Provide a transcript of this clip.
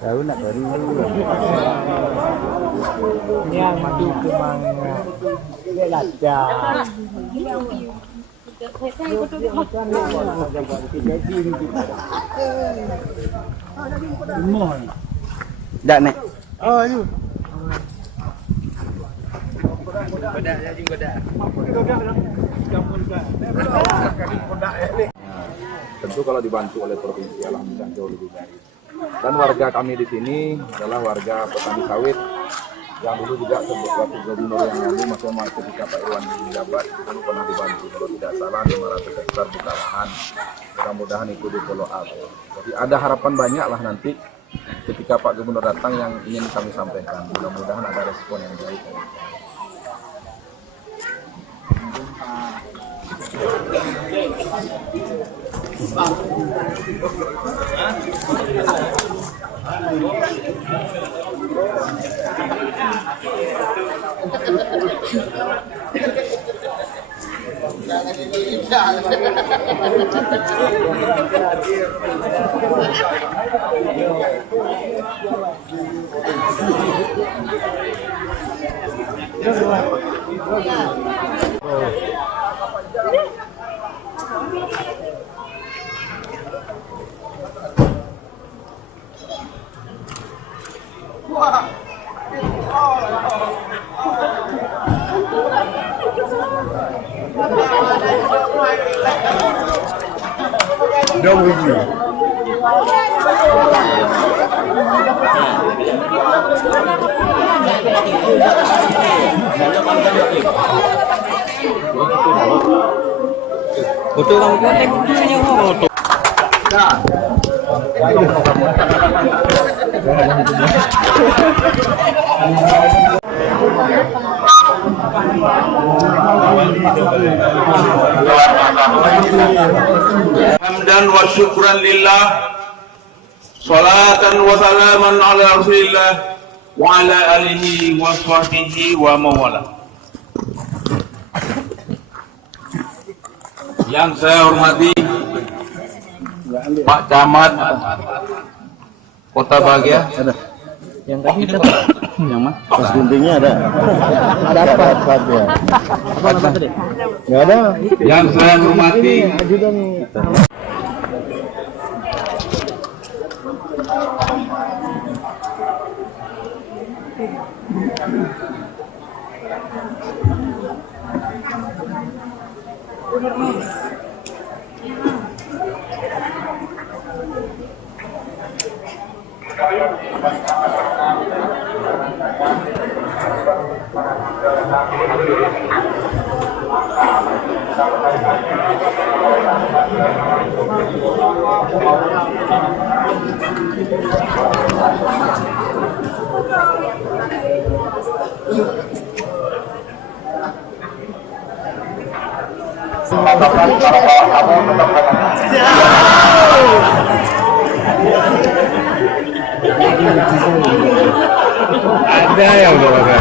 Tahu nak beri yang madu kemangga dia lada dak nek oh you tentu kalau dibantu oleh provinsi alhamdulillah jauh lebih baik. Dan warga kami di sini adalah warga petani sawit yang dulu juga sebut waktu gubernur yang lalu maksudnya ketika Pak Irwan menjabat dulu pernah dibantu kalau tidak salah 500 hektar buka lahan. Mudah-mudahan itu di follow up. Jadi ada harapan banyak lah nanti ketika Pak Gubernur datang yang ingin kami sampaikan. Mudah-mudahan ada respon yang baik. Foto kamu kan fotonya foto. Hamdan wa syukran lillah, salatan wa salaman ala rasulillah wa ala alihi wa sahbihi wa mawala. Yang saya hormati Pak Camat Kota Bahagia. Yang tadi itu yang mana? Pas guntingnya ada. Ada apa? Ya. Apa tadi? Enggak ada. Yang saya hormati Ajudan Ada yang udah ada.